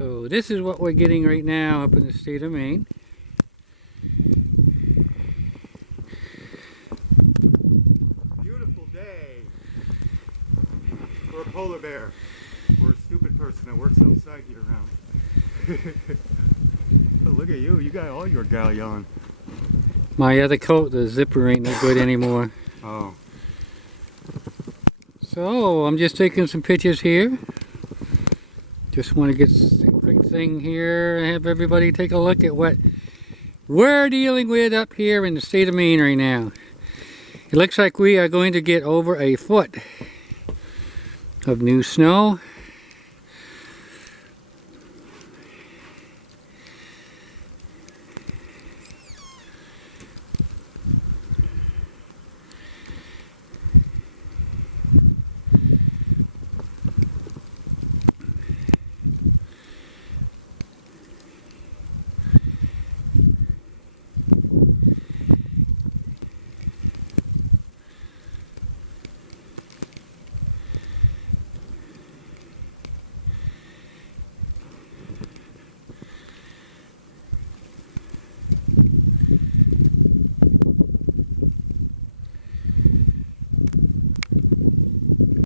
So this is what we're getting right now up in the state of Maine. Beautiful day for a polar bear or a stupid person that works outside year round. Oh, look at you, you got all your galleon. My other coat, the zipper ain't no good anymore. Oh. So I'm just taking some pictures here. Just want to get a quick thing here and have everybody take a look at what we're dealing with up here in the state of Maine right now. It looks like we are going to get over a foot of new snow.